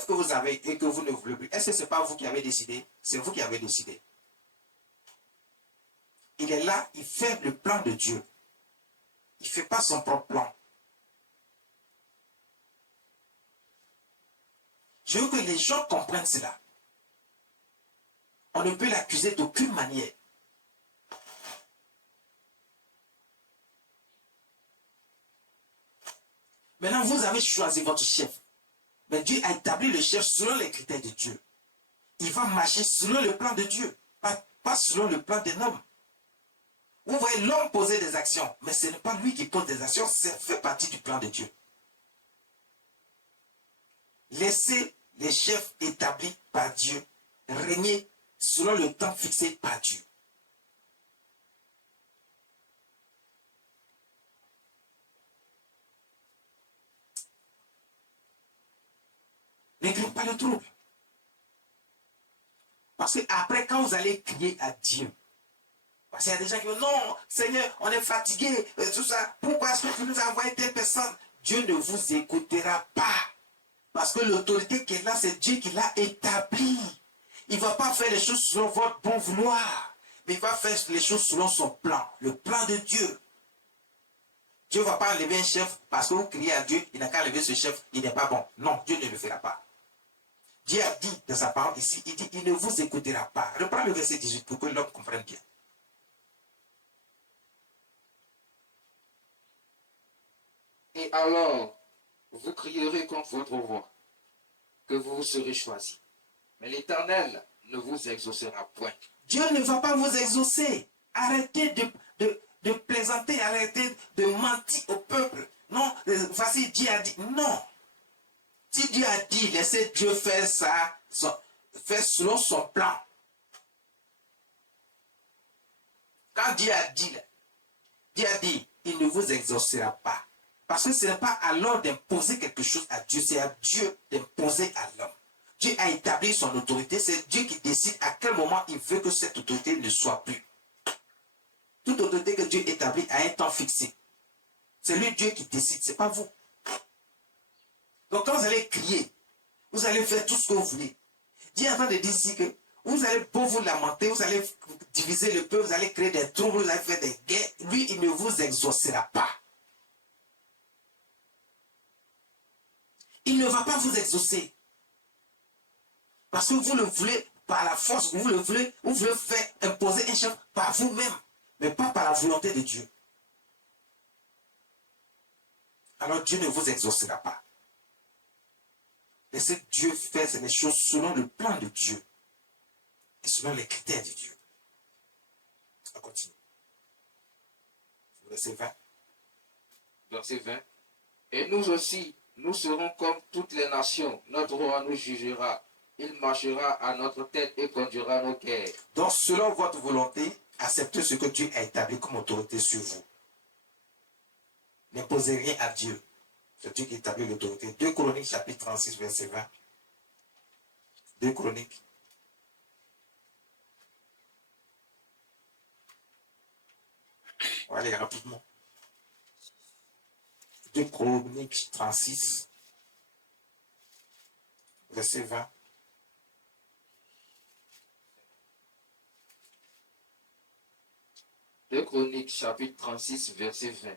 que vous avez et que vous ne voulez plus, est-ce que ce n'est pas vous qui avez décidé? C'est vous qui avez décidé. Il est là, il fait le plan de Dieu. Il ne fait pas son propre plan. Je veux que les gens comprennent cela. On ne peut l'accuser d'aucune manière. Maintenant, vous avez choisi votre chef. Mais Dieu a établi le chef selon les critères de Dieu. Il va marcher selon le plan de Dieu, pas selon le plan d'un homme. Vous voyez l'homme poser des actions, mais ce n'est pas lui qui pose des actions, ça fait partie du plan de Dieu. Laissez les chefs établis par Dieu régner selon le temps fixé par Dieu. N'écrivez pas le trouble. Parce que après, quand vous allez crier à Dieu, parce qu'il y a des gens qui disent, non, Seigneur, on est fatigué, tout ça, pourquoi est-ce que tu nous as envoyé telle personne? Dieu ne vous écoutera pas. Parce que l'autorité qui est là, c'est Dieu qui l'a établie. Il ne va pas faire les choses selon votre bon vouloir, mais il va faire les choses selon son plan, le plan de Dieu. Dieu ne va pas enlever un chef parce que vous criez à Dieu, il n'a qu'à enlever ce chef, il n'est pas bon. Non, Dieu ne le fera pas. Dieu a dit dans sa parole ici, il dit, il ne vous écoutera pas. Reprends le verset 18 pour que l'homme comprenne bien. Et alors, vous crierez contre votre voix, que vous serez choisi. Mais l'Éternel ne vous exaucera point. Dieu ne va pas vous exaucer. Arrêtez de plaisanter, arrêtez de mentir au peuple. Non, voici Dieu a dit, non. Si Dieu a dit, laissez Dieu faire ça, faire selon son plan. Quand Dieu a dit, il ne vous exaucera pas. Parce que ce n'est pas à l'homme d'imposer quelque chose à Dieu, c'est à Dieu d'imposer à l'homme. Dieu a établi son autorité, c'est Dieu qui décide à quel moment il veut que cette autorité ne soit plus. Toute autorité que Dieu établit a un temps fixé. C'est lui Dieu qui décide, ce n'est pas vous. Donc quand vous allez crier, vous allez faire tout ce que vous voulez. Dieu est en train de dire ici que vous allez beau vous lamenter, vous allez diviser le peuple, vous allez créer des troubles, vous allez faire des guerres. Lui, il ne vous exaucera pas. Il ne va pas vous exaucer. Parce que vous le voulez par la force, vous voulez faire imposer un chef par vous-même, mais pas par la volonté de Dieu. Alors Dieu ne vous exaucera pas. Laissez Dieu faire les choses selon le plan de Dieu et selon les critères de Dieu. On continue. Verset 20. Verset 20. Et nous aussi, nous serons comme toutes les nations. Notre roi nous jugera. Il marchera à notre tête et conduira nos guerres. Donc, selon votre volonté, acceptez ce que Dieu a établi comme autorité sur vous. N'imposez rien à Dieu. C'est Dieu qui établit l'autorité. 2 Chroniques, chapitre 36, verset 20. 2 Chroniques. On va aller rapidement. 2 Chroniques 36, verset 20. Chroniques, chapitre 36, verset 20.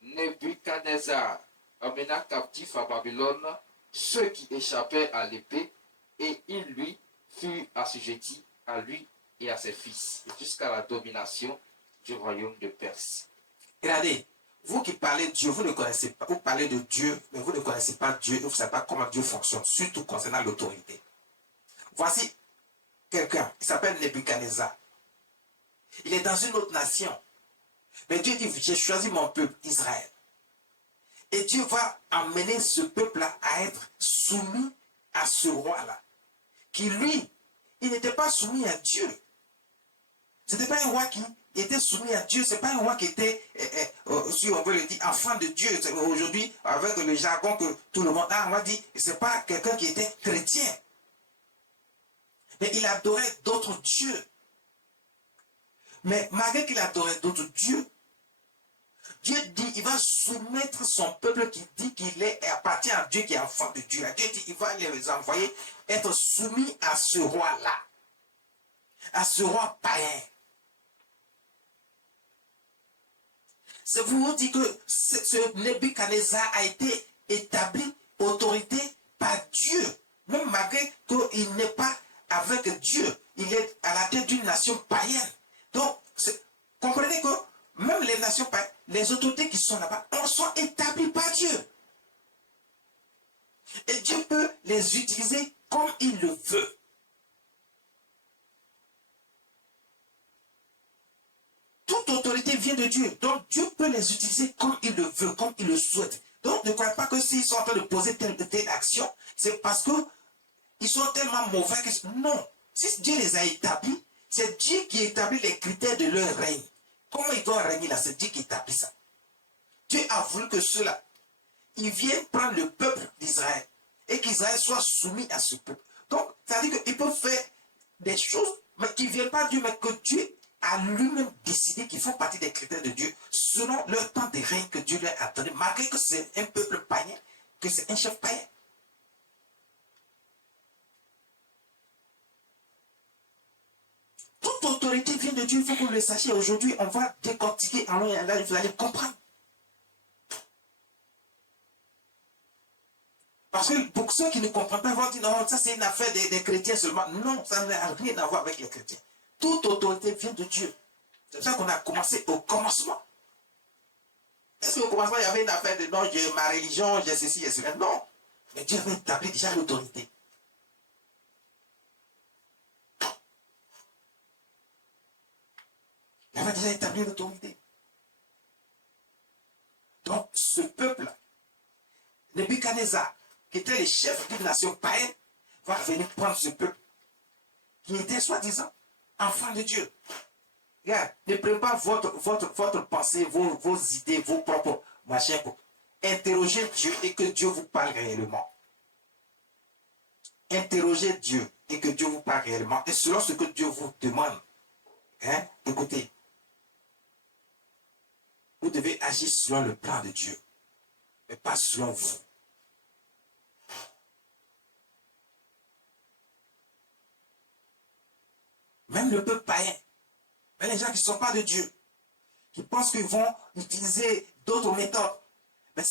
Nebuchadnezzar amena captif à Babylone ceux qui échappaient à l'épée, et il lui fut assujetti à lui et à ses fils, jusqu'à la domination du royaume de Perse. Regardez, vous qui parlez de Dieu, vous ne connaissez pas, vous parlez de Dieu, mais vous ne connaissez pas Dieu, vous ne savez pas comment Dieu fonctionne, surtout concernant l'autorité. Voici quelqu'un qui s'appelle Nebuchadnezzar. Il est dans une autre nation. Mais Dieu dit, j'ai choisi mon peuple, Israël. Et Dieu va amener ce peuple-là à être soumis à ce roi-là. Qui lui, il n'était pas soumis à Dieu. Ce n'était pas un roi qui était soumis à Dieu. Ce n'est pas un roi qui était, si on veut le dire, enfant de Dieu. Aujourd'hui, avec le jargon que tout le monde a, on va dire, ce n'est pas quelqu'un qui était chrétien. Mais il adorait d'autres dieux. Mais malgré qu'il adorait d'autres dieux, Dieu dit, il va soumettre son peuple qui dit qu'il appartient à Dieu, qui est enfant de Dieu. Dieu dit, il va les envoyer être soumis à ce roi-là, à ce roi païen. C'est pour vous dire que ce Nebuchadnezzar a été établi autorité par Dieu, même malgré qu'il n'est pas avec Dieu. Il est à la tête d'une nation païenne. Donc, comprenez que même les nations païennes, les autorités qui sont là-bas, sont établies par Dieu. Et Dieu peut les utiliser comme il le veut. Toute autorité vient de Dieu. Donc Dieu peut les utiliser comme il le veut, comme il le souhaite. Donc ne croyez pas que s'ils sont en train de poser telle ou telle action, c'est parce qu'ils sont tellement mauvais que... Non. Si Dieu les a établis, c'est Dieu qui établit les critères de leur règne. Comment ils doivent régner là? C'est Dieu qui établit ça. Dieu a voulu que ceux-là, ils viennent prendre le peuple d'Israël et qu'Israël soit soumis à ce peuple. Donc, ça veut dire qu'ils peuvent faire des choses mais qui ne viennent pas de Dieu, mais que Dieu a lui-même décidé qu'ils font partie des critères de Dieu selon leur temps de règne que Dieu leur a donné, malgré que c'est un peuple païen, que c'est un chef païen. Toute autorité vient de Dieu, il faut que vous le sachiez. Aujourd'hui, on va décortiquer en long et en large, vous allez comprendre. Parce que pour ceux qui ne comprennent pas, ils vont dire non, ça c'est une affaire des chrétiens seulement. Non, ça n'a rien à voir avec les chrétiens. Toute autorité vient de Dieu. C'est pour ça qu'on a commencé au commencement. Est-ce qu'au commencement, il y avait une affaire de non, j'ai ma religion, j'ai ceci, j'ai cela? Non. Mais Dieu avait établi déjà l'autorité. Il avait déjà établi l'autorité. Donc, ce peuple, Nebuchadnezzar, qui était le chef d'une nation païenne, va venir prendre ce peuple, qui était soi-disant enfant de Dieu. Regarde, ne prenez pas votre pensée, vos idées, vos propres machins. Interrogez Dieu et que Dieu vous parle réellement. Interrogez Dieu et que Dieu vous parle réellement. Et selon ce que Dieu vous demande, écoutez, vous devez agir selon le plan de Dieu, mais pas selon vous. Même le peuple païen, même les gens qui ne sont pas de Dieu, qui pensent qu'ils vont utiliser d'autres méthodes. Mais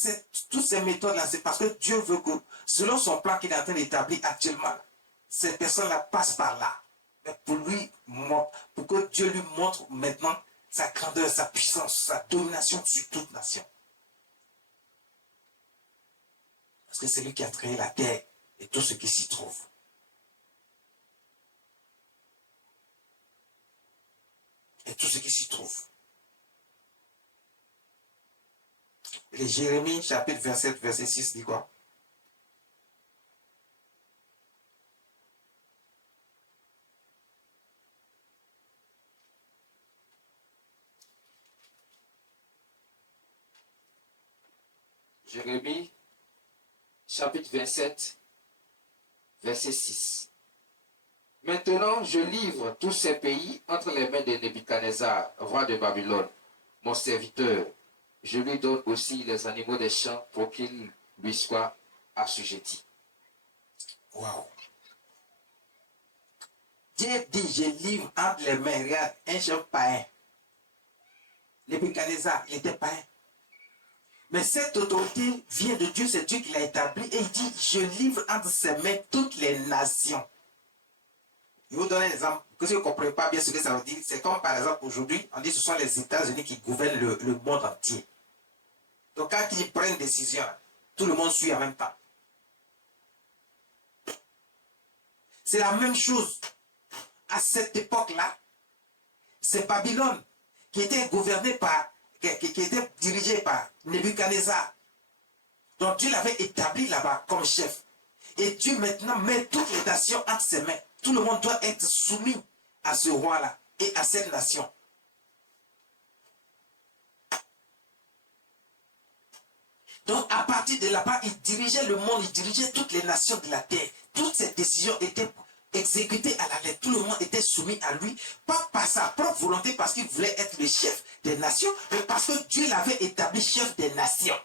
toutes ces méthodes-là, c'est parce que Dieu veut que, selon son plan qu'il est en train d'établir actuellement, ces personnes-là passent par là. Mais pour que Dieu lui montre maintenant sa grandeur, sa puissance, sa domination sur toute nation. Parce que c'est lui qui a créé la terre et tout ce qui s'y trouve. Et tout ce qui s'y trouve. Et Jérémie, chapitre 27, verset 6, dit quoi? Jérémie, chapitre 27, verset 6. Maintenant, je livre tous ces pays entre les mains de Nebuchadnezzar, roi de Babylone, mon serviteur. Je lui donne aussi les animaux des champs pour qu'ils lui soient assujettis. Waouh! Dieu dit, je livre entre les mains, regarde, un chef païen. Nebuchadnezzar, il était païen. Mais cette autorité vient de Dieu, c'est Dieu qui l'a établie. Et il dit, je livre entre ses mains toutes les nations. Je vous donne un exemple, que si vous ne comprenez pas bien ce que ça veut dire, c'est comme par exemple aujourd'hui, on dit que ce sont les États-Unis qui gouvernent le monde entier. Donc quand ils prennent une décision, tout le monde suit en même temps. C'est la même chose. À cette époque-là, c'est Babylone qui était gouverné par, qui était dirigé par Nebuchadnezzar. Donc Dieu l'avait établi là-bas comme chef. Et Dieu maintenant met toutes les nations entre ses mains. Tout le monde doit être soumis à ce roi-là et à cette nation. Donc à partir de là-bas, il dirigeait le monde, il dirigeait toutes les nations de la terre. Toutes ces décisions étaient exécuté à la lettre. Tout le monde était soumis à lui, pas par sa propre volonté, parce qu'il voulait être le chef des nations, mais parce que Dieu l'avait établi chef des nations.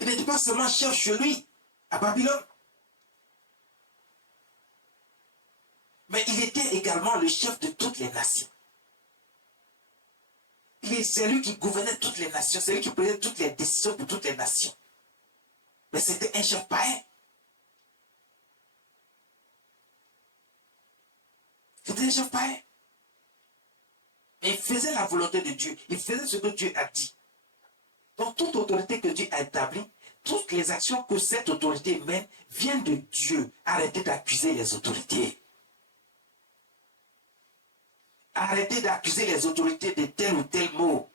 Il n'était pas seulement chef chez lui, à Babylone, mais il était également le chef de toutes les nations. C'est lui qui gouvernait toutes les nations, c'est lui qui prenait toutes les décisions pour toutes les nations. Mais c'était un chef païen. C'était un chef païen. Et il faisait la volonté de Dieu. Il faisait ce que Dieu a dit. Donc toute autorité que Dieu a établie, toutes les actions que cette autorité mène viennent de Dieu. Arrêtez d'accuser les autorités. Arrêtez d'accuser les autorités de tel ou tel mot.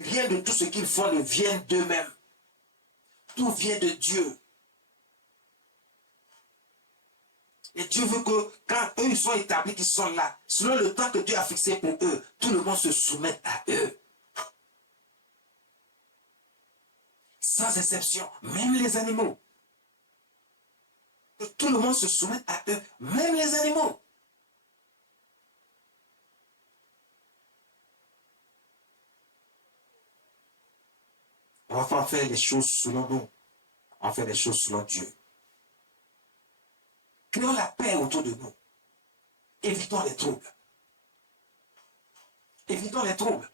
Rien de tout ce qu'ils font ne vient d'eux-mêmes. Tout vient de Dieu. Et Dieu veut que quand eux ils sont établis, qu'ils sont là, selon le temps que Dieu a fixé pour eux, tout le monde se soumette à eux. Sans exception, même les animaux. Que tout le monde se soumette à eux, même les animaux. On va pas faire les choses selon nous. On va faire les choses selon Dieu. Créons la paix autour de nous. Évitons les troubles. Évitons les troubles.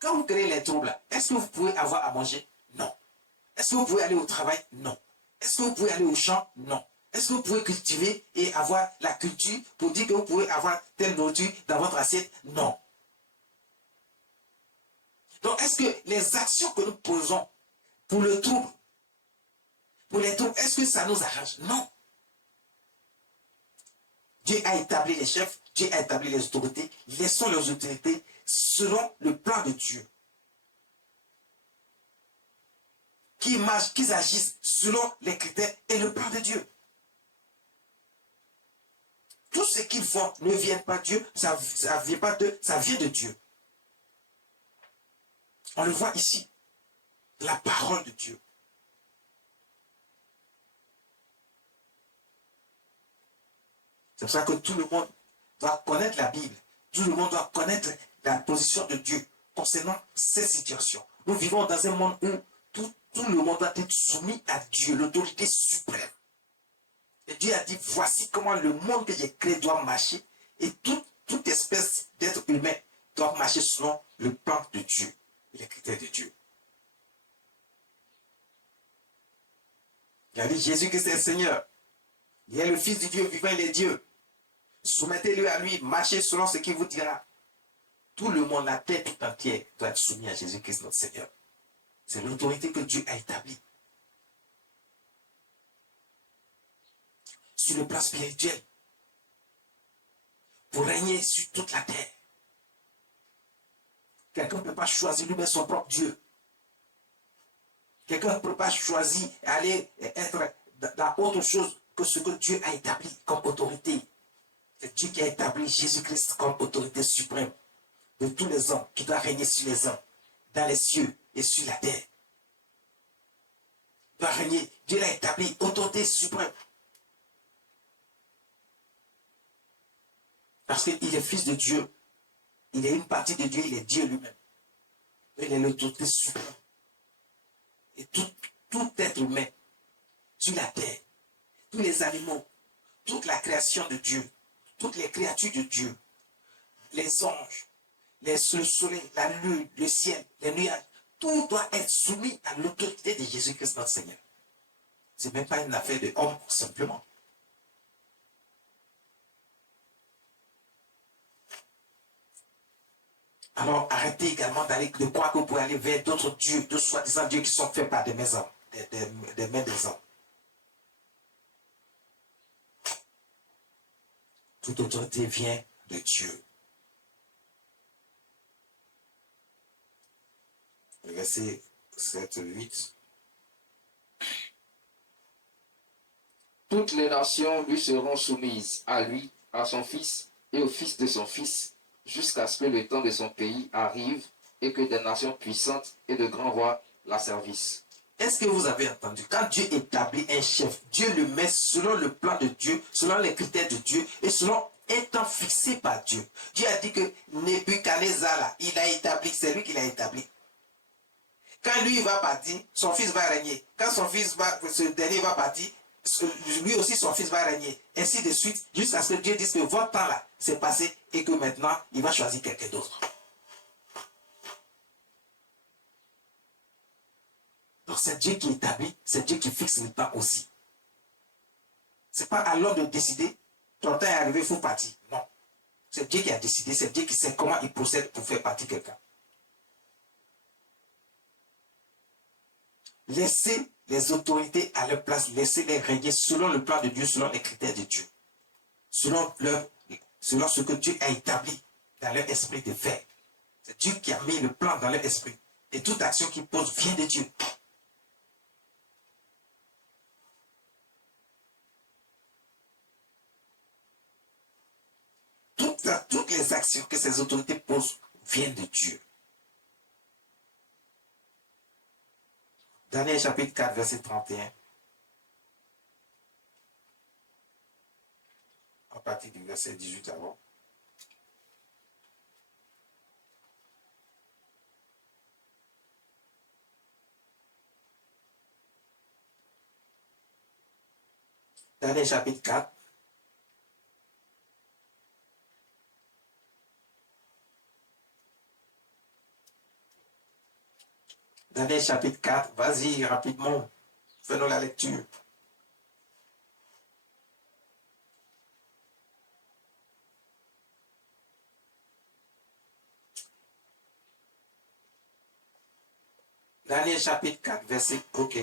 Quand vous créez les troubles, est-ce que vous pouvez avoir à manger? Non. Est-ce que vous pouvez aller au travail? Non. Est-ce que vous pouvez aller au champ? Non. Est-ce que vous pouvez cultiver et avoir la culture pour dire que vous pouvez avoir telle nourriture dans votre assiette? Non. Donc, est-ce que les actions que nous posons pour le trouble, pour les troubles, est-ce que ça nous arrange? Non. Dieu a établi les chefs, Dieu a établi les autorités. Laissons les autorités selon le plan de Dieu. Qu'ils agissent selon les critères et le plan de Dieu. Tout ce qu'ils font ne vient pas de Dieu, ça vient pas d'eux, ça vient de Dieu. On le voit ici. La parole de Dieu. C'est pour ça que tout le monde doit connaître la Bible. Tout le monde doit connaître la position de Dieu concernant ces situations. Nous vivons dans un monde où tout le monde doit être soumis à Dieu, l'autorité suprême. Et Dieu a dit, voici comment le monde que j'ai créé doit marcher. Et toute espèce d'être humain doit marcher selon le plan de Dieu et les critères de Dieu. Il a dit, Jésus-Christ est le Seigneur. Il est le Fils du Dieu vivant, il est Dieu. Soumettez-le à lui, marchez selon ce qu'il vous dira. Tout le monde, la terre tout entière, doit être soumis à Jésus-Christ notre Seigneur. C'est l'autorité que Dieu a établie. Sur le plan spirituel, pour régner sur toute la terre. Quelqu'un ne peut pas choisir lui-même son propre Dieu. Quelqu'un ne peut pas choisir aller être dans autre chose que ce que Dieu a établi comme autorité. C'est Dieu qui a établi Jésus-Christ comme autorité suprême de tous les hommes, qui doit régner sur les hommes, dans les cieux et sur la terre. Il doit régner. Dieu l'a établi, autorité suprême. Parce qu'il est fils de Dieu. Il est une partie de Dieu, il est Dieu lui-même. Il est l'autorité suprême. Et tout être humain sur la terre, tous les animaux, toute la création de Dieu, toutes les créatures de Dieu, les anges, le soleil, la lune, le ciel, les nuages, tout doit être soumis à l'autorité de Jésus-Christ notre Seigneur. Ce n'est même pas une affaire de homme, simplement. Alors arrêtez également de croire que vous pouvez aller vers d'autres dieux, de soi-disant dieux qui sont faits par des mains des hommes. Toute autorité vient de Dieu. Verset 7, 8. Toutes les nations lui seront soumises, à lui, à son fils et au fils de son fils, jusqu'à ce que le temps de son pays arrive et que des nations puissantes et de grands rois la servissent. Est-ce que vous avez entendu? Quand Dieu établit un chef, Dieu le met selon le plan de Dieu, selon les critères de Dieu et selon un temps fixé par Dieu. Dieu a dit que Nebuchadnezzar, là, il a établi, c'est lui qui l'a établi. Quand lui va partir, son fils va régner. Quand son fils va, ce dernier va partir, lui aussi son fils va régner. Ainsi de suite, jusqu'à ce que Dieu dise que votre temps là, c'est passé et que maintenant, il va choisir quelqu'un d'autre. Donc c'est Dieu qui établit, c'est Dieu qui fixe le temps aussi. Ce n'est pas à l'homme de décider, ton temps est arrivé, il faut partir. Non. C'est Dieu qui a décidé, c'est Dieu qui sait comment il procède pour faire partir quelqu'un. Laissez les autorités à leur place, laissez-les régner selon le plan de Dieu, selon les critères de Dieu. Selon ce que Dieu a établi dans leur esprit de faire. C'est Dieu qui a mis le plan dans leur esprit. Et toute action qu'ils posent vient de Dieu. Toutes les actions que ces autorités posent viennent de Dieu. Daniel chapitre 4, verset 31. À partir du verset 18 avant. Daniel chapitre 4. Daniel chapitre 4, vas-y rapidement, fais-nous la lecture. Daniel chapitre 4, verset, ok.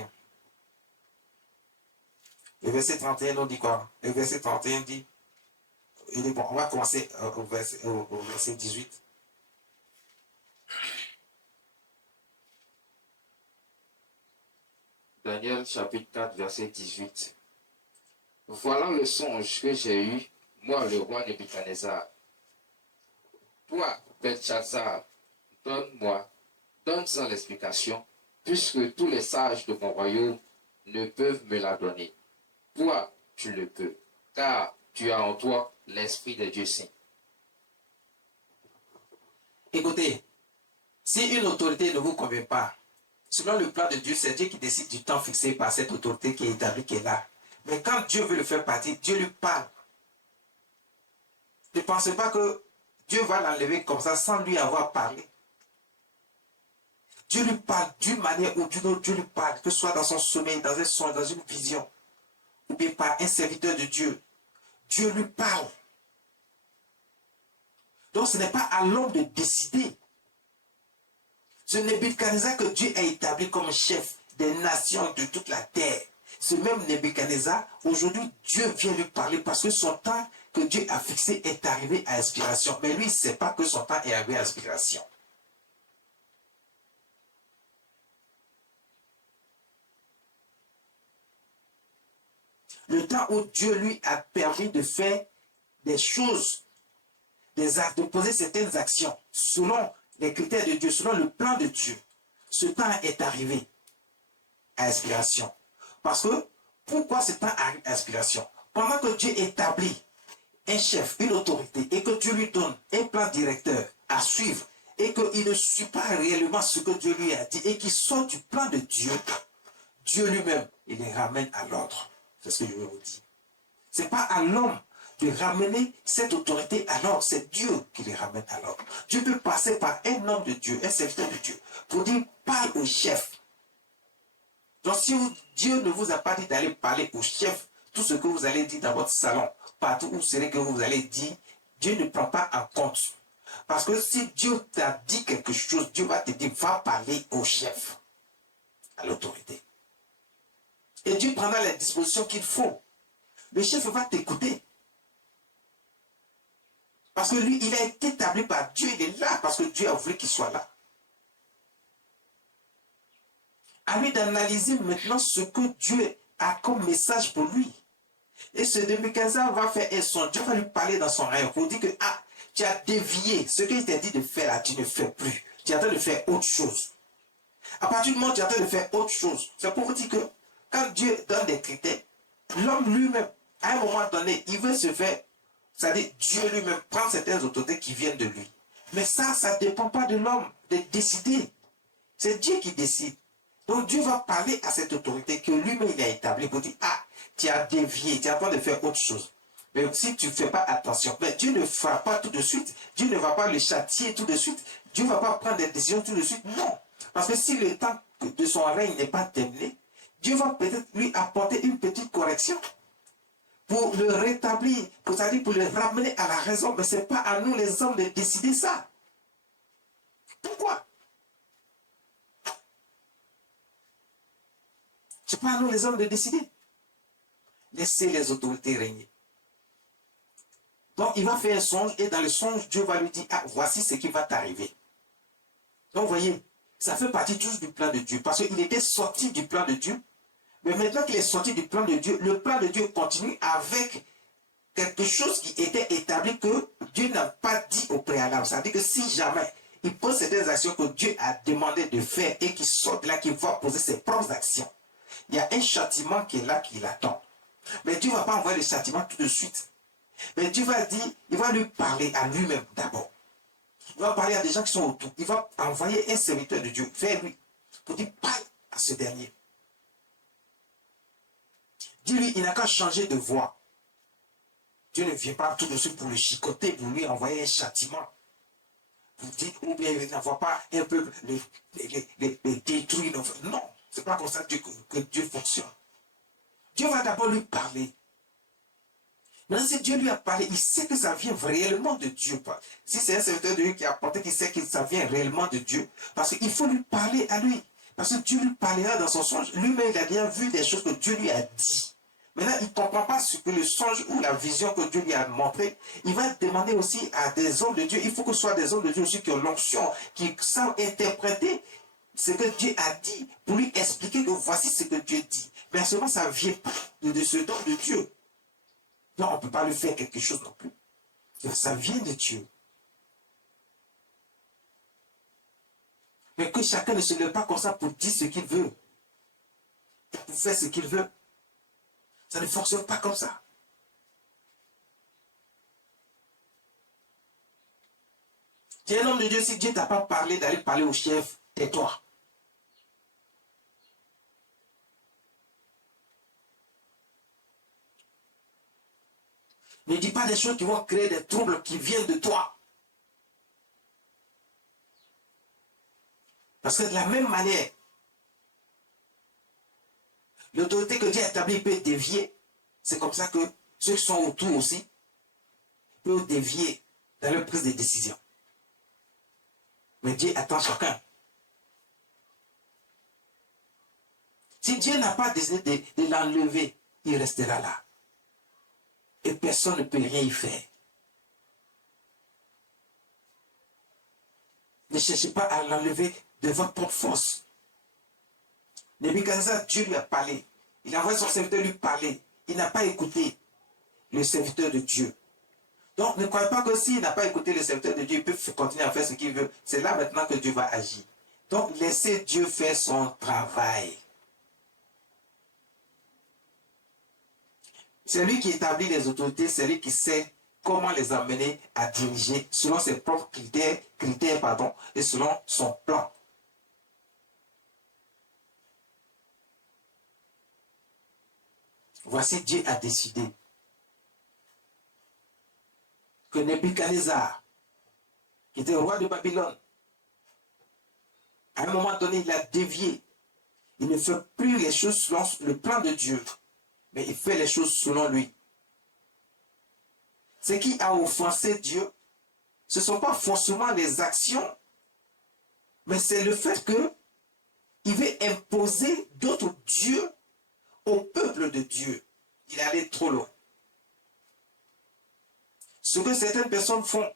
Le verset 31 nous dit quoi? Le verset 31 dit, il est bon, on va commencer au verset 18. Daniel chapitre 4, verset 18. Voilà le songe que j'ai eu, moi le roi Nebuchadnezzar. Toi, Belshazzar, donne-en l'explication, puisque tous les sages de mon royaume ne peuvent me la donner. Toi, tu le peux, car tu as en toi l'esprit de Dieu saint. Écoutez, si une autorité ne vous convient pas, selon le plan de Dieu, c'est Dieu qui décide du temps fixé par cette autorité qui est établie, qui est là. Mais quand Dieu veut le faire partir, Dieu lui parle. Ne pensez pas que Dieu va l'enlever comme ça sans lui avoir parlé. Dieu lui parle d'une manière ou d'une autre, Dieu lui parle, que ce soit dans son sommeil, dans un songe, dans une vision, ou bien par un serviteur de Dieu. Dieu lui parle. Donc ce n'est pas à l'homme de décider. Ce Nebuchadnezzar que Dieu a établi comme chef des nations de toute la terre. Ce même Nebuchadnezzar, aujourd'hui, Dieu vient lui parler parce que son temps que Dieu a fixé est arrivé à expiration. Mais lui, il ne sait pas que son temps est arrivé à expiration. Le temps où Dieu lui a permis de faire des choses, des actes, de poser certaines actions selon les critères de Dieu, selon le plan de Dieu. Ce temps est arrivé à expiration. Parce que, pourquoi ce temps arrive à expiration? Pendant que Dieu établit un chef, une autorité, et que Dieu lui donne un plan directeur à suivre, et qu'il ne suit pas réellement ce que Dieu lui a dit, et qu'il sort du plan de Dieu, Dieu lui-même, il les ramène à l'ordre. C'est ce que je vous dis. Ce n'est pas à l'homme de ramener cette autorité à l'ordre, c'est Dieu qui les ramène à l'ordre. Dieu peut passer par un homme de Dieu, un serviteur de Dieu, pour dire, parle au chef. Donc si Dieu ne vous a pas dit d'aller parler au chef, tout ce que vous allez dire dans votre salon, partout où c'est que vous allez dire, Dieu ne prend pas en compte. Parce que si Dieu t'a dit quelque chose, Dieu va te dire, va parler au chef, à l'autorité. Et Dieu prendra les dispositions qu'il faut. Le chef va t'écouter. Parce que lui, il a été établi par Dieu, il est là parce que Dieu a voulu qu'il soit là. À lui d'analyser maintenant ce que Dieu a comme message pour lui. Et ce Nebuchadnezzar va faire un son. Dieu va lui parler dans son rêve pour dire que tu as dévié. Ce qu'il t'a dit de faire là, tu ne fais plus. Tu es en train de faire autre chose. À partir du moment où tu es en train de faire autre chose, c'est pour vous dire que quand Dieu donne des critères, l'homme lui-même, à un moment donné, il veut se faire, c'est-à-dire Dieu lui-même prend certaines autorités qui viennent de lui. Mais ça ne dépend pas de l'homme de décider. C'est Dieu qui décide. Donc Dieu va parler à cette autorité que lui-même il a établie pour dire, ah, tu as dévié, tu es en train de faire autre chose. Mais si tu ne fais pas attention, mais Dieu ne fera pas tout de suite. Dieu ne va pas le châtier tout de suite. Dieu ne va pas prendre des décisions tout de suite. Non. Parce que si le temps de son règne n'est pas terminé, Dieu va peut-être lui apporter une petite correction pour le rétablir, c'est-à-dire pour le ramener à la raison. Mais ce n'est pas à nous les hommes de décider ça. Pourquoi? Ce n'est pas à nous les hommes de décider. Laissez les autorités régner. Donc il va faire un songe et dans le songe, Dieu va lui dire, ah, voici ce qui va t'arriver. Donc vous voyez, ça fait partie toujours du plan de Dieu. Parce qu'il était sorti du plan de Dieu. Mais maintenant qu'il est sorti du plan de Dieu, le plan de Dieu continue avec quelque chose qui était établi que Dieu n'a pas dit au préalable. C'est-à-dire que si jamais il pose certaines actions que Dieu a demandé de faire et qu'il sort de là, qu'il va poser ses propres actions, il y a un châtiment qui est là, qui l'attend. Mais Dieu ne va pas envoyer le châtiment tout de suite. Mais Dieu va dire, il va lui parler à lui-même d'abord. Il va parler à des gens qui sont autour. Il va envoyer un serviteur de Dieu vers lui pour dire, parle à ce dernier. Dieu, lui, il n'a qu'à changer de voix. Dieu ne vient pas tout de suite pour le chicoter, pour lui envoyer un châtiment. Pour dire, ou bien il n'envoie pas un peu les détruire. Non, c'est pas comme ça que Dieu fonctionne. Dieu va d'abord lui parler. Maintenant, si Dieu lui a parlé, il sait que ça vient réellement de Dieu. Si c'est un serviteur de Dieu qui a apporté, qu'il sait que ça vient réellement de Dieu. Parce qu'il faut lui parler à lui. Parce que Dieu lui parlera dans son songe. Lui-même, il a bien vu des choses que Dieu lui a dit. Maintenant, il ne comprend pas ce que le songe ou la vision que Dieu lui a montré. Il va demander aussi à des hommes de Dieu. Il faut que ce soit des hommes de Dieu aussi qui ont l'onction, qui savent interpréter ce que Dieu a dit pour lui expliquer que voici ce que Dieu dit. Mais seulement ça ne vient pas de ce don de Dieu. Non, on ne peut pas lui faire quelque chose non plus. Ça vient de Dieu. Mais que chacun ne se lève pas comme ça pour dire ce qu'il veut. Pour faire ce qu'il veut. Ça ne fonctionne pas comme ça. Tu es un homme de Dieu, si Dieu ne t'a pas parlé d'aller parler au chef, tais-toi. Ne dis pas des choses qui vont créer des troubles qui viennent de toi. Parce que de la même manière, l'autorité que Dieu a établie peut dévier. C'est comme ça que ceux qui sont autour aussi peuvent dévier dans leur prise de décision. Mais Dieu attend chacun. Si Dieu n'a pas décidé de l'enlever, il restera là. Et personne ne peut rien y faire. Ne cherchez pas à l'enlever de votre propre force. Nebuchadnezzar, Dieu lui a parlé. Il a envoyé son serviteur lui parler. Il n'a pas écouté le serviteur de Dieu. Donc ne croyez pas que s'il n'a pas écouté le serviteur de Dieu, il peut continuer à faire ce qu'il veut. C'est là maintenant que Dieu va agir. Donc laissez Dieu faire son travail. C'est lui qui établit les autorités, c'est lui qui sait comment les amener à diriger selon ses propres critères et selon son plan. Voici, Dieu a décidé que Nebuchadnezzar, qui était roi de Babylone, à un moment donné, il a dévié. Il ne fait plus les choses selon le plan de Dieu, mais il fait les choses selon lui. Ce qui a offensé Dieu, ce ne sont pas forcément les actions, mais c'est le fait qu'il veut imposer d'autres dieux au peuple de Dieu. Il est allé trop loin. Ce que certaines personnes font,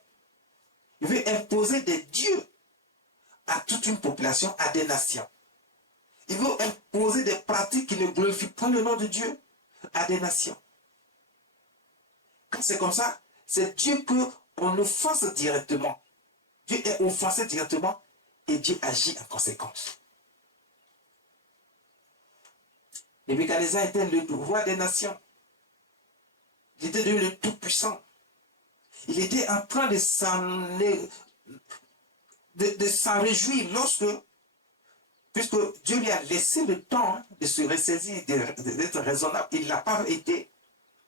il veut imposer des dieux à toute une population, à des nations. Il veut imposer des pratiques qui ne glorifient pas le nom de Dieu à des nations. Quand c'est comme ça, c'est Dieu qu'on offense directement. Dieu est offensé directement et Dieu agit en conséquence. Nebuchadnezzar était le roi des nations. Il était devenu le tout-puissant. Il était en train de s'en réjouir puisque Dieu lui a laissé le temps de se ressaisir, d'être raisonnable. Il ne l'a pas été.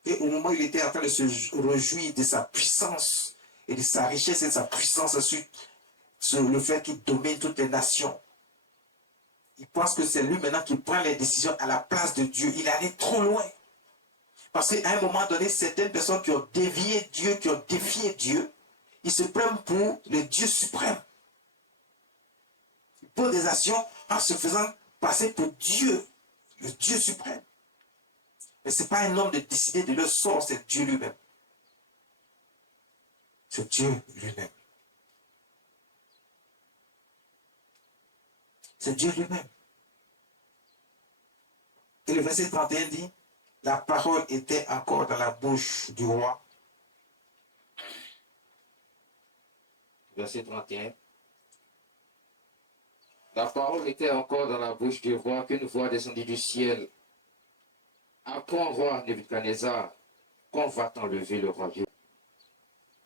Et au moment où il était en train de se réjouir de sa puissance et de sa richesse et de sa puissance sur le fait qu'il domine toutes les nations, il pense que c'est lui maintenant qui prend les décisions à la place de Dieu. Il est allé trop loin. Parce qu'à un moment donné, certaines personnes qui ont dévié Dieu, qui ont défié Dieu, ils se prennent pour le Dieu suprême. Ils posent des actions en se faisant passer pour Dieu, le Dieu suprême. Mais ce n'est pas un homme de décider de leur sort, c'est Dieu lui-même. C'est Dieu lui-même. C'est Dieu lui-même. Et le verset 31 dit, la parole était encore dans la bouche du roi. Verset 31. La parole était encore dans la bouche du roi qu'une voix descendit du ciel. À quand, roi Nebuchadnezzar, qu'on va t'enlever le royaume?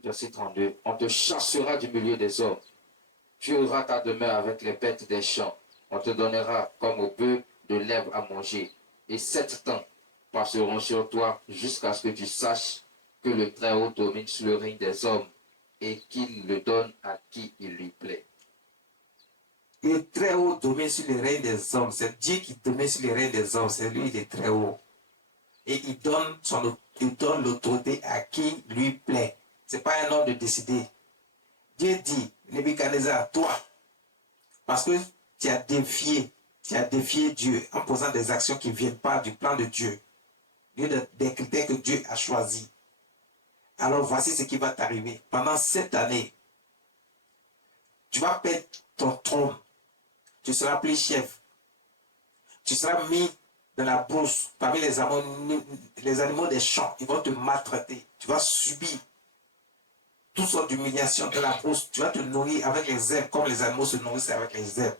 Verset 32. On te chassera du milieu des hommes. Tu auras ta demeure avec les bêtes des champs. On te donnera comme au bœuf de l'herbe à manger. Et 7 temps passeront sur toi jusqu'à ce que tu saches que le Très-Haut domine sur le règne des hommes et qu'il le donne à qui il lui plaît. Le Très-Haut domine sur le règne des hommes. C'est Dieu qui domine sur le règne des hommes. C'est lui, il est très haut. Et il donne l'autorité à qui lui plaît. Ce n'est pas un homme de décider. Dieu dit, Nebuchadnezzar, toi, parce que tu as défié Dieu en posant des actions qui ne viennent pas du plan de Dieu, des critères que Dieu a choisis. Alors voici ce qui va t'arriver. Pendant 7 années, tu vas perdre ton trône. Tu seras plus chef. Tu seras mis dans la brousse parmi les animaux des champs. Ils vont te maltraiter. Tu vas subir toutes sortes d'humiliations de la brousse. Tu vas te nourrir avec les herbes comme les animaux se nourrissent avec les herbes.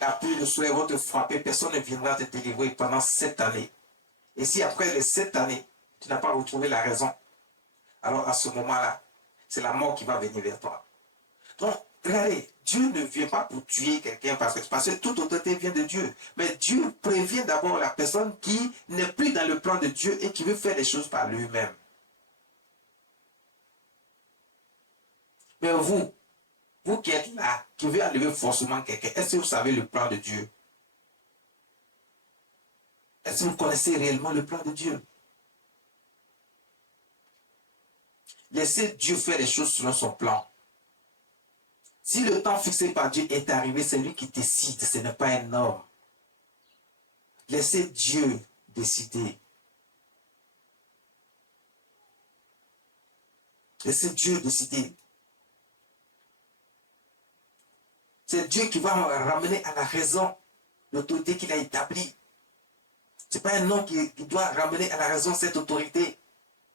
La pluie, le soleil vont te frapper. Personne ne viendra te délivrer pendant 7 années. Et si après les 7 années, tu n'as pas retrouvé la raison, alors à ce moment-là, c'est la mort qui va venir vers toi. Donc, regardez, Dieu ne vient pas pour tuer quelqu'un parce que toute autorité vient de Dieu. Mais Dieu prévient d'abord la personne qui n'est plus dans le plan de Dieu et qui veut faire les choses par lui-même. Mais vous qui êtes là, qui veut enlever forcément quelqu'un, est-ce que vous savez le plan de Dieu? Est-ce que vous connaissez réellement le plan de Dieu? Laissez Dieu faire les choses selon son plan. Si le temps fixé par Dieu est arrivé, c'est lui qui décide, ce n'est pas un homme. Laissez Dieu décider. Laissez Dieu décider. C'est Dieu qui va ramener à la raison l'autorité qu'il a établie. Ce n'est pas un homme qui doit ramener à la raison cette autorité.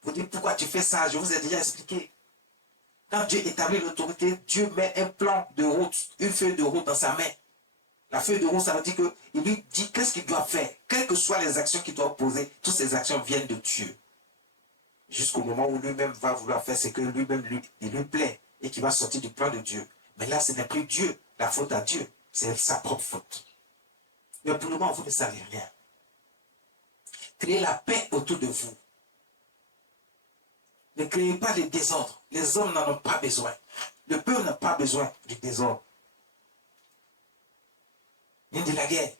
Vous dites pourquoi tu fais ça, je vous ai déjà expliqué. Quand Dieu établit l'autorité, Dieu met un plan de route, une feuille de route dans sa main. La feuille de route, ça veut dire qu'il lui dit qu'est-ce qu'il doit faire. Quelles que soient les actions qu'il doit poser, toutes ces actions viennent de Dieu. Jusqu'au moment où lui-même va vouloir faire ce que lui-même il lui plaît et qu'il va sortir du plan de Dieu. Mais là, ce n'est plus Dieu, la faute à Dieu. C'est sa propre faute. Mais pour le moment, vous ne savez rien. Créez la paix autour de vous. Ne créez pas de désordre. Les hommes n'en ont pas besoin. Le peuple n'a pas besoin du désordre. Ni de la guerre.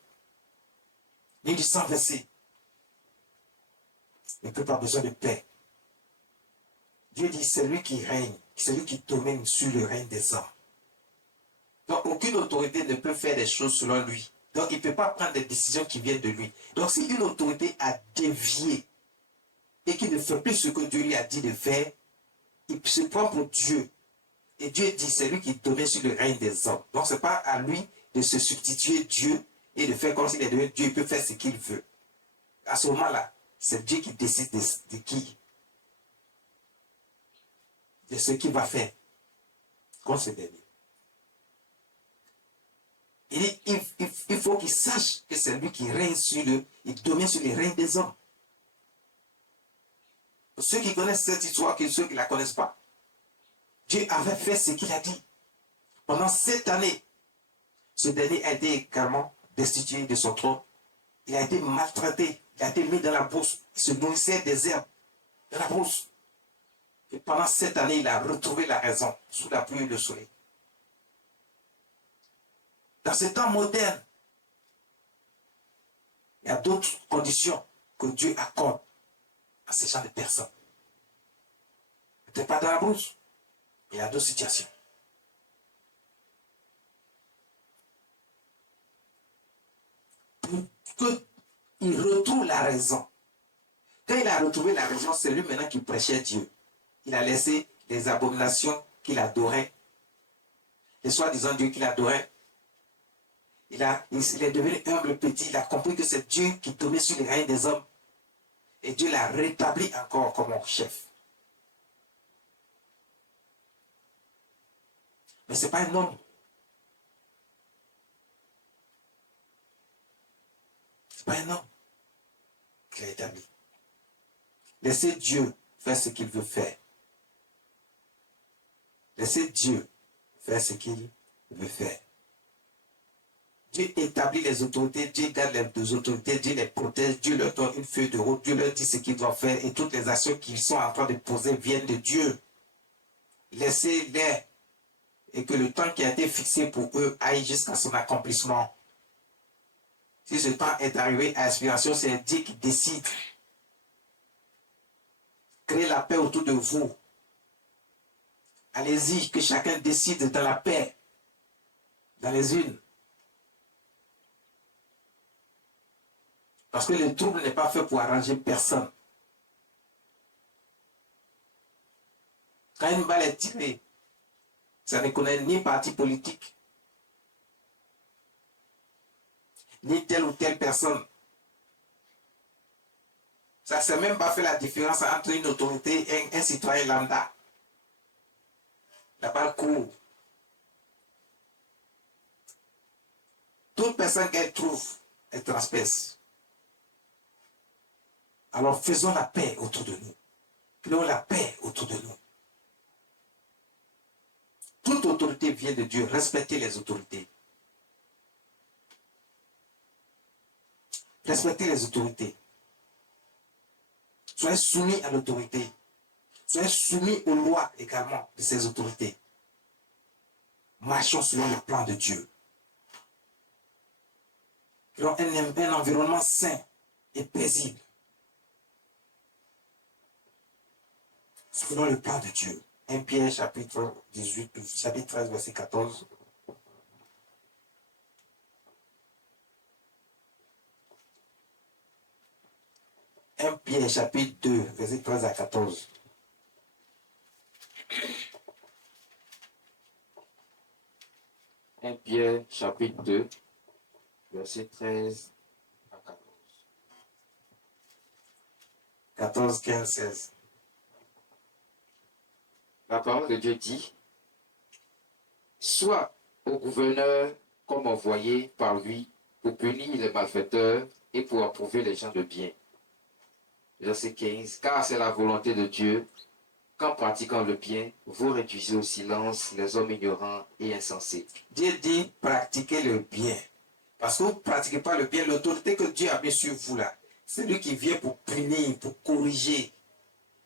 Ni du sang versé. Le peuple a besoin de paix. Dieu dit, c'est lui qui règne. C'est lui qui domine sur le règne des hommes. Donc, aucune autorité ne peut faire des choses selon lui. Donc, il ne peut pas prendre des décisions qui viennent de lui. Donc, si une autorité a dévié et qui ne fait plus ce que Dieu lui a dit de faire, il se prend pour Dieu. Et Dieu dit, c'est lui qui domine sur le règne des hommes. Donc, ce n'est pas à lui de se substituer Dieu et de faire comme s'il est devenu Dieu. Il peut faire ce qu'il veut. À ce moment-là, c'est Dieu qui décide de qui, de ce qu'il va faire contre ce dernier. Il dit, il faut qu'il sache que c'est lui qui règne il domine sur les règnes des hommes. Pour ceux qui connaissent cette histoire, que ceux qui ne la connaissent pas, Dieu avait fait ce qu'il a dit. Pendant 7 années, ce dernier a été également destitué de son trône. Il a été maltraité, il a été mis dans la brousse. Il se nourrissait des herbes de la brousse. Et pendant 7 années, il a retrouvé la raison sous la pluie et le soleil. Dans ce temps moderne, il y a d'autres conditions que Dieu accorde à ces gens de personnes. Peut-être pas dans la brousse, mais il y a d'autres situations. Pour qu'il retrouve la raison. Quand il a retrouvé la raison, c'est lui maintenant qui prêchait Dieu. Il a laissé les abominations qu'il adorait, les soi-disant dieux qu'il adorait. Il est devenu humble petit. Il a compris que c'est Dieu qui tournait sur les règnes des hommes. Et Dieu l'a rétabli encore comme chef. Mais ce n'est pas un homme. Ce n'est pas un homme qui l'a établi. Laissez Dieu faire ce qu'il veut faire. Laissez Dieu faire ce qu'il veut faire. Dieu établit les autorités, Dieu garde les autorités, Dieu les protège, Dieu leur donne une feuille de route, Dieu leur dit ce qu'ils doivent faire et toutes les actions qu'ils sont en train de poser viennent de Dieu. Laissez-les et que le temps qui a été fixé pour eux aille jusqu'à son accomplissement. Si ce temps est arrivé à expiration, c'est Dieu qui décide. Créez la paix autour de vous. Allez-y, que chacun décide dans la paix, dans les unes. Parce que le trouble n'est pas fait pour arranger personne. Quand une balle est tirée, ça ne connaît ni parti politique, ni telle ou telle personne. Ça ne s'est même pas fait la différence entre une autorité et un citoyen lambda. La balle court. Toute personne qu'elle trouve, elle transperce. Alors faisons la paix autour de nous. Créons la paix autour de nous. Toute autorité vient de Dieu. Respectez les autorités. Respectez les autorités. Soyez soumis à l'autorité. Soyez soumis aux lois également de ces autorités. Marchons selon le plan de Dieu. Créons un environnement sain et paisible. Selon le plan de Dieu. 1 Pierre chapitre 13, verset 14. Pierre chapitre 2, verset 13 à 14. Pierre chapitre 2, verset 13 à 14. 14, 15, 16. La parole de Dieu dit, soit au gouverneur comme envoyé par lui pour punir les malfaiteurs et pour approuver les gens de bien. Verset 15, car c'est la volonté de Dieu qu'en pratiquant le bien, vous réduisez au silence les hommes ignorants et insensés. Dieu dit pratiquez le bien. Parce que vous ne pratiquez pas le bien, l'autorité que Dieu a mis sur vous là, c'est lui qui vient pour punir, pour corriger.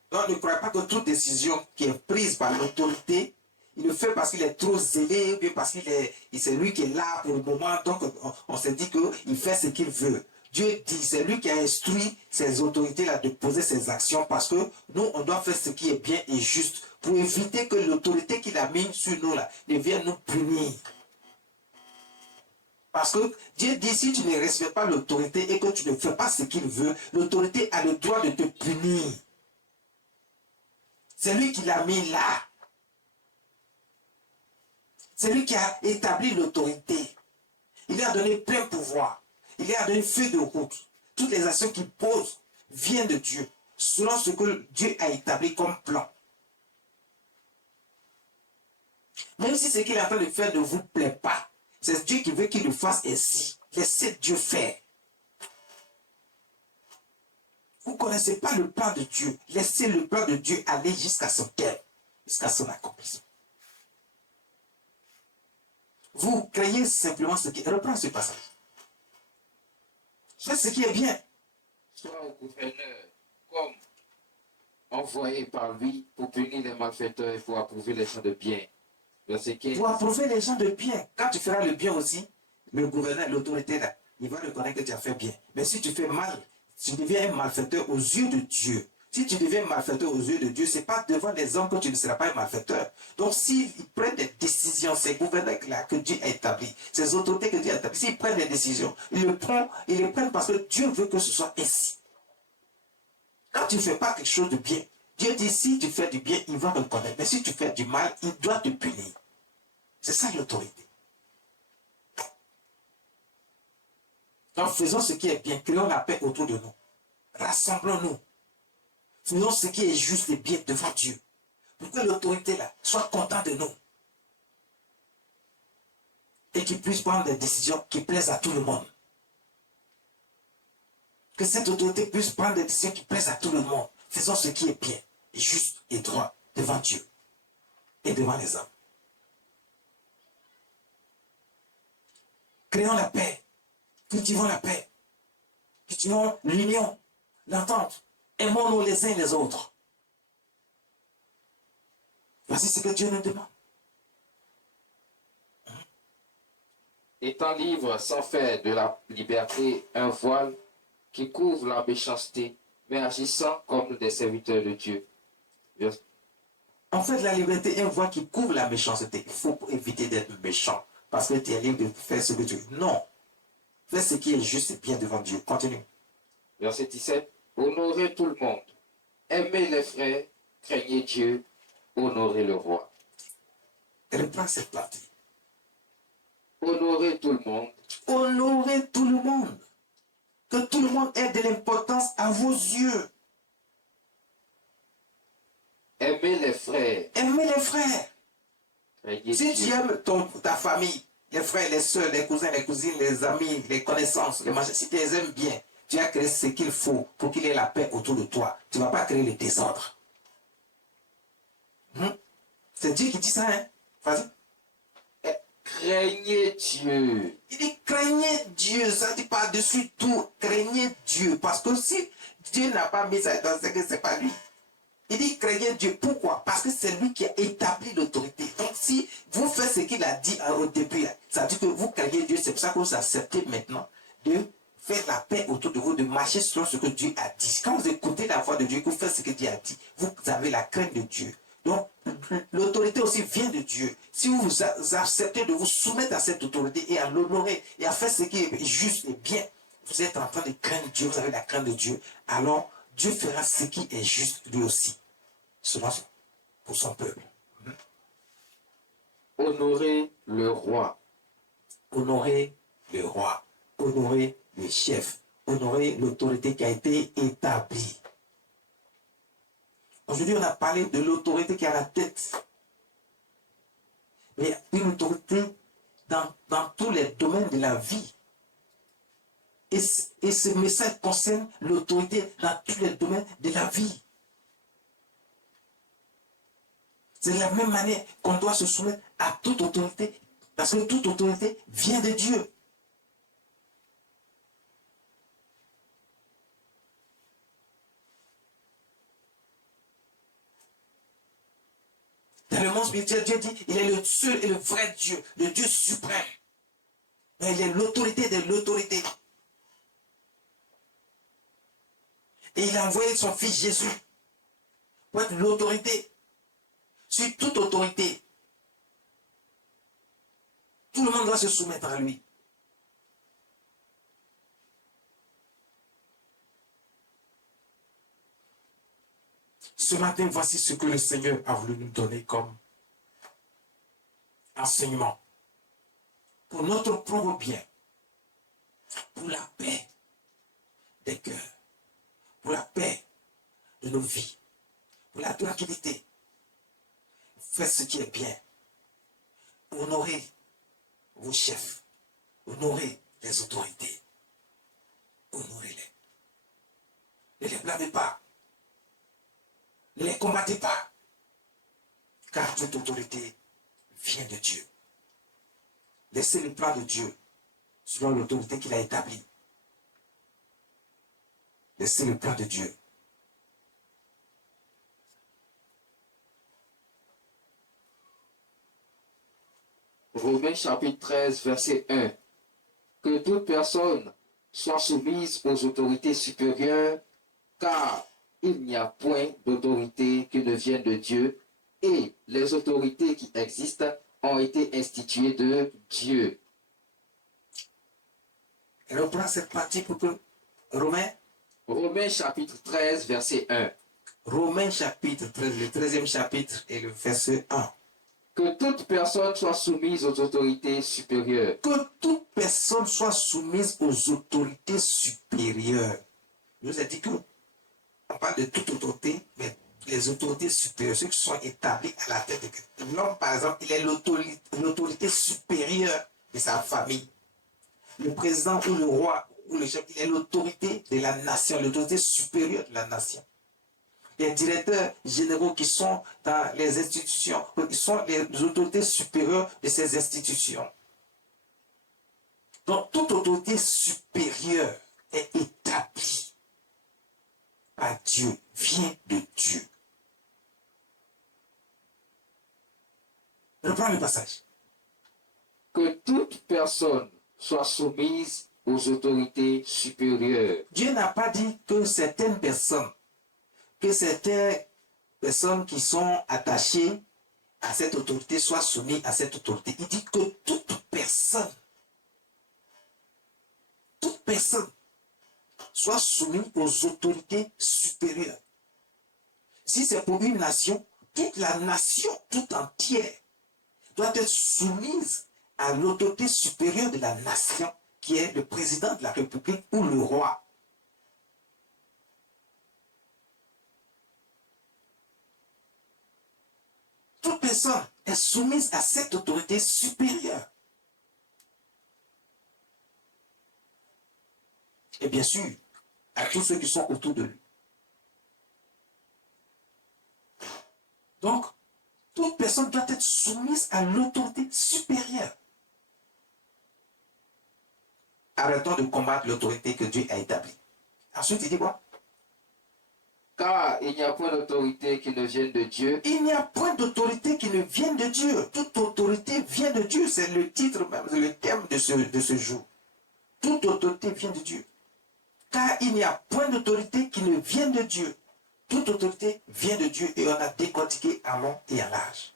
Donc ne croyez pas que toute décision qui est prise par l'autorité, il le fait parce qu'il est trop zélé, ou bien parce c'est lui qui est là pour le moment, donc on se dit qu'il fait ce qu'il veut. Dieu dit, c'est lui qui a instruit ces autorités-là de poser ses actions parce que nous, on doit faire ce qui est bien et juste pour éviter que l'autorité qu'il a mise sur nous là ne vienne nous punir. Parce que Dieu dit, si tu ne respectes pas l'autorité et que tu ne fais pas ce qu'il veut, l'autorité a le droit de te punir. C'est lui qui l'a mis là. C'est lui qui a établi l'autorité. Il lui a donné plein pouvoir. Il lui a donné feu de route. Toutes les actions qu'il pose viennent de Dieu, selon ce que Dieu a établi comme plan. Même si ce qu'il est en train de faire ne vous plaît pas, C'est Dieu qui veut qu'il le fasse ainsi. Laissez Dieu faire. Vous ne connaissez pas le plan de Dieu. Laissez le plan de Dieu aller jusqu'à son terme, jusqu'à son accomplissement. Vous créez simplement ce qui... Reprends ce passage. Faites ce qui est bien. Soit au gouverneur comme envoyé par lui pour punir les malfaiteurs et pour approuver les gens de bien. Verset 15. Pour approuver les gens de bien. Quand tu feras le bien aussi, le gouverneur, l'autorité là, il va reconnaître que tu as fait bien. Mais si tu fais mal, tu deviens un malfaiteur aux yeux de Dieu. Si tu deviens un malfaiteur aux yeux de Dieu, ce n'est pas devant les hommes que tu ne seras pas un malfaiteur. Donc s'ils prennent des décisions, ces gouverneurs-là que Dieu a établis, ces autorités que Dieu a établies, s'ils prennent des décisions, ils les prennent parce que Dieu veut que ce soit ainsi. Quand tu ne fais pas quelque chose de bien, Dieu dit si tu fais du bien, il va reconnaître. Mais si tu fais du mal, il doit te punir. C'est ça l'autorité. Donc faisons ce qui est bien, créons la paix autour de nous. Rassemblons-nous. Faisons ce qui est juste et bien devant Dieu. Pour que l'autorité là soit contente de nous. Et qu'il puisse prendre des décisions qui plaisent à tout le monde. Que cette autorité puisse prendre des décisions qui plaisent à tout le monde. Faisons ce qui est bien, et juste et droit devant Dieu et devant les hommes. Créons la paix. Cultivons la paix. Cultivons l'union, l'entente. Aimons-nous les uns les autres. Voici ce que Dieu nous demande. Étant libre sans faire de la liberté un voile qui couvre la méchanceté, mais agissant comme des serviteurs de Dieu. En fait, la liberté est un voile qui couvre la méchanceté. Il faut éviter d'être méchant parce que tu es libre de faire ce que tu veux. Non. Fais ce qui est juste et bien devant Dieu. Continue. Verset 17. Honorez tout le monde. Aimez les frères. Craignez Dieu. Honorez le roi. Reprends cette partie. Honorez tout le monde. Honorez tout le monde. Que tout le monde ait de l'importance à vos yeux. Aimez les frères. Aimez les frères. Craignez Si Dieu. tu aimes ta famille, les frères, les soeurs, les cousins, les cousines, les amis, les connaissances, les machins, si tu les aimes bien, tu as créé ce qu'il faut pour qu'il y ait la paix autour de toi. Tu ne vas pas créer le désordre. C'est Dieu qui dit ça, hein? Vas-y. Craignez Dieu. Il dit craignez Dieu, ça dit par-dessus tout, craignez Dieu. Parce que si Dieu n'a pas mis ça dans ce que c'est pas lui. Il dit craignez Dieu. Pourquoi? Parce que c'est lui qui a établi l'autorité. Donc si vous faites ce qu'il a dit au début, ça dit que vous craignez Dieu, c'est pour ça que vous acceptez maintenant de faire la paix autour de vous, de marcher selon ce que Dieu a dit. Quand vous écoutez la voix de Dieu, que vous faites ce que Dieu a dit, vous avez la crainte de Dieu. Donc, l'autorité aussi vient de Dieu. Si vous acceptez de vous soumettre à cette autorité et à l'honorer et à faire ce qui est juste et bien, vous êtes en train de craindre Dieu, vous avez la crainte de Dieu, alors Dieu fera ce qui est juste lui aussi, selon pour son peuple. Honorez le roi. Honorer le roi, honorer le chef, honorer l'autorité qui a été établie. Aujourd'hui, on a parlé de l'autorité qui est à la tête. Mais une autorité dans tous les domaines de la vie. Et ce message concerne l'autorité dans tous les domaines de la vie. C'est de la même manière qu'on doit se soumettre à toute autorité, parce que toute autorité vient de Dieu. Dans le monde spirituel, Dieu dit, il est le seul et le vrai Dieu, le Dieu suprême. Mais il est l'autorité de l'autorité. Et il a envoyé son fils Jésus pour être l'autorité sur toute autorité. Tout le monde doit se soumettre à lui. Ce matin, voici ce que le Seigneur a voulu nous donner comme enseignement. Pour notre propre bien. Pour la paix des cœurs. Pour la paix de nos vies. Pour la tranquillité. Faites ce qui est bien. Honorez vos chefs. Honorez les autorités. Honorez-les. Ne les blâmez pas. Ne les combattez pas. Car toute autorité vient de Dieu. Laissez le plan de Dieu selon l'autorité qu'il a établie. Laissez le plan de Dieu. Romains chapitre 13, verset 1. Que toute personne soit soumise aux autorités supérieures, car il n'y a point d'autorité qui ne vienne de Dieu, et les autorités qui existent ont été instituées de Dieu. Et reprend cette partie pour que Romains chapitre 13, verset 1. Romains chapitre 13, le 13e chapitre et le verset 1. Que toute personne soit soumise aux autorités supérieures. Que toute personne soit soumise aux autorités supérieures. Je vous ai dit que on parle de toute autorité, mais les autorités supérieures, ceux qui sont établis à la tête de l'homme, par exemple, il est l'autorité supérieure de sa famille. Le président ou le roi ou le chef, il est l'autorité de la nation, l'autorité supérieure de la nation. Les directeurs généraux qui sont dans les institutions, ils sont les autorités supérieures de ces institutions. Donc, toute autorité supérieure est établie par Dieu, vient de Dieu. Reprends le passage. Que toute personne soit soumise aux autorités supérieures. Dieu n'a pas dit que certaines personnes qui sont attachées à cette autorité soient soumises à cette autorité. Il dit que toute personne soit soumise aux autorités supérieures. Si c'est pour une nation, toute la nation tout entière doit être soumise à l'autorité supérieure de la nation, qui est le président de la République ou le roi. Toute personne est soumise à cette autorité supérieure. Et bien sûr, à tous ceux qui sont autour de lui. Donc, toute personne doit être soumise à l'autorité supérieure. Arrêtons de combattre l'autorité que Dieu a établie. Ensuite, il dit quoi? Car il n'y a point d'autorité qui ne vienne de Dieu. Il n'y a point d'autorité qui ne vienne de Dieu. Toute autorité vient de Dieu. C'est le titre même, le thème de ce jour. Toute autorité vient de Dieu. Car il n'y a point d'autorité qui ne vienne de Dieu. Toute autorité vient de Dieu et on a décortiqué à long et à large.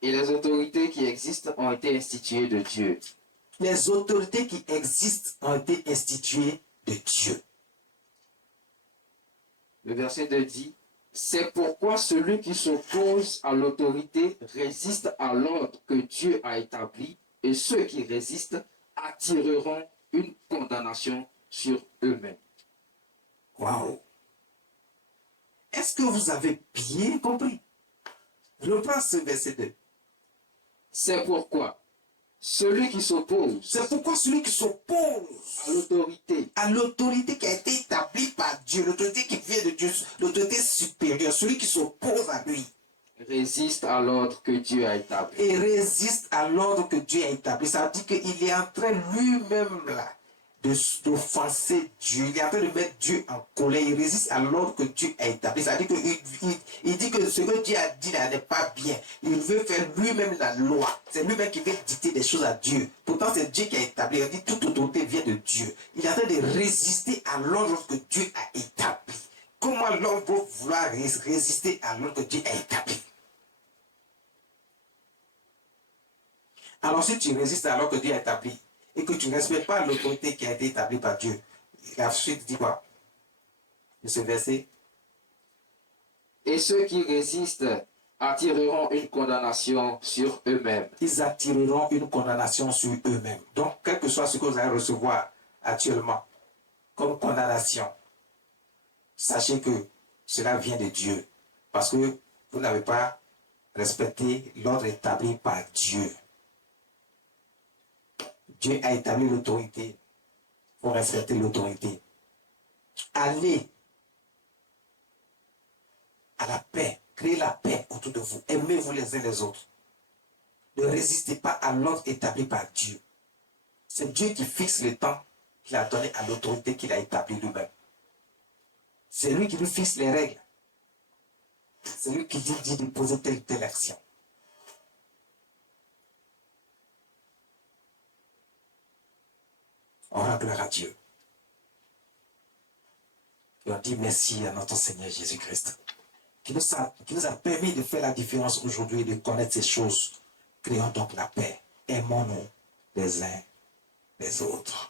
Et les autorités qui existent ont été instituées de Dieu. Les autorités qui existent ont été instituées de Dieu. Le verset 2 dit, c'est pourquoi celui qui s'oppose à l'autorité résiste à l'ordre que Dieu a établi, et ceux qui résistent attireront une condamnation sur eux-mêmes. Waouh! Est-ce que vous avez bien compris? Je reprends ce verset 2. C'est pourquoi celui qui s'oppose C'est pourquoi celui qui s'oppose à l'autorité qui a été établie par Dieu, l'autorité qui vient de Dieu, l'autorité supérieure, celui qui s'oppose à lui, résiste à l'ordre que Dieu a établi. et résiste à l'ordre que Dieu a établi. Ça veut dire qu'il est en train lui-même là d'offenser Dieu. Il est en train de mettre Dieu en colère. Il résiste à l'ordre que Dieu a établi. Ça veut dire qu'il dit que ce que Dieu a dit là n'est pas bien. Il veut faire lui-même la loi. C'est lui-même qui veut dicter des choses à Dieu. Pourtant, c'est Dieu qui a établi. Il dit toute autorité vient de Dieu. Il est en train de résister à l'ordre que Dieu a établi. Comment l'homme peut vouloir résister à l'ordre que Dieu a établi? Alors si tu résistes à l'ordre que Dieu a établi, et que tu ne respectes pas l'autorité qui a été établie par Dieu, la suite dit quoi de ce verset? Et ceux qui résistent attireront une condamnation sur eux-mêmes. Ils attireront une condamnation sur eux-mêmes. Donc, quel que soit ce que vous allez recevoir actuellement comme condamnation, sachez que cela vient de Dieu. Parce que vous n'avez pas respecter l'ordre établi par Dieu. Dieu a établi l'autorité. Il faut respecter l'autorité. Allez à la paix. Créez la paix autour de vous. Aimez-vous les uns les autres. Ne résistez pas à l'ordre établi par Dieu. C'est Dieu qui fixe le temps qu'il a donné à l'autorité qu'il a établie lui-même. C'est lui qui nous fixe les règles. C'est lui qui dit de poser telle ou telle action. On rend gloire à Dieu. Et on dit merci à notre Seigneur Jésus-Christ, qui nous a permis de faire la différence aujourd'hui et de connaître ces choses. Créons donc la paix. Aimons-nous les uns les autres.